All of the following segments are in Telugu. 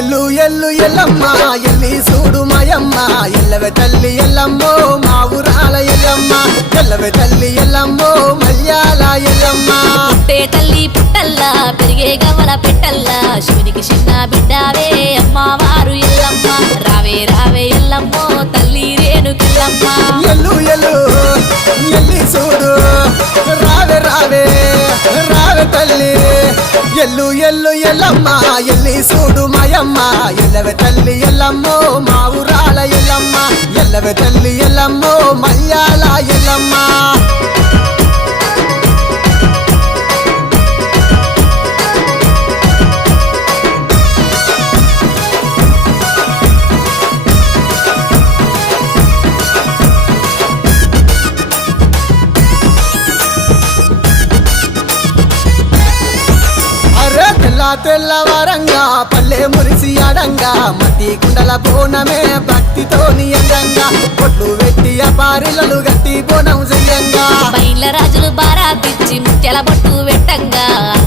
ఎల్లు ఎల్లు ఎల్లమ్మ ఎల్లి చూడు మాయమ్మ ఎల్లవే తల్లి ఎల్లమ్మో మా ఊరాల ఎల్లమ్మ ఎల్లవే తల్లి ఎల్లమ్మో మల్యాల ఎల్లమ్మ పుట్టే తల్లి పుట్టల్లా పెరిగే గవల పెట్టల్లా శివునికి చిన్న బిడ్డావే అమ్మవారు ఎల్లమ్మ రావే రావే ఎల్లమ్మో తల్లి రేణుకెల్లమ్మ ఎల్లు ఎల్లు ఎల్లి చూడు రావే రావే రావే తల్లి ఎల్లు ఎల్లు ఎల్లమ్మ ఎల్లి చూడు మాయమ్మ ఎల్లవే తల్లి ఎల్లమ్మో మా ఊరాల ఎల్లమ్మ ఎల్లవే తల్లి ఎల్లమ్మో మల్యాల ఎల్లమ్మ తెల్లవారంగా పల్లె మురిసి అడంగా మట్టి కుండల బోనమే భక్తితోని అందంగా కొట్లు వెట్టి అపారిలలు గట్టి బోనం చెయ్యంగా బయళ్ళ రాజులు బారాతిచ్చి ముత్యాల బొట్టు వెట్టంగా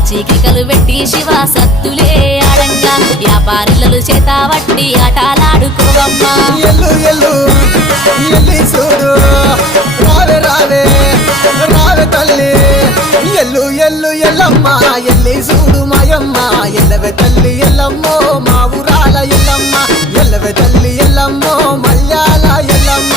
చీకికలు వెట్టి శివ సత్తులే ఆడంగా వ్యాపారిలలు చేత వట్టి ఆటలాడుకోవమ్మా ఎల్లు ఎల్లు ఎల్లి చూడు రావే రావే రావే తల్లి ఎల్లు ఎల్లు ఎల్లమ్మ ఎల్లి చూడు మాయమ్మ ఎల్లవే తల్లి ఎల్లమ్మో మా ఊరాల ఎల్లమ్మ ఎల్లవే తల్లి ఎల్లమ్మో మల్యాల ఎల్లమ్మ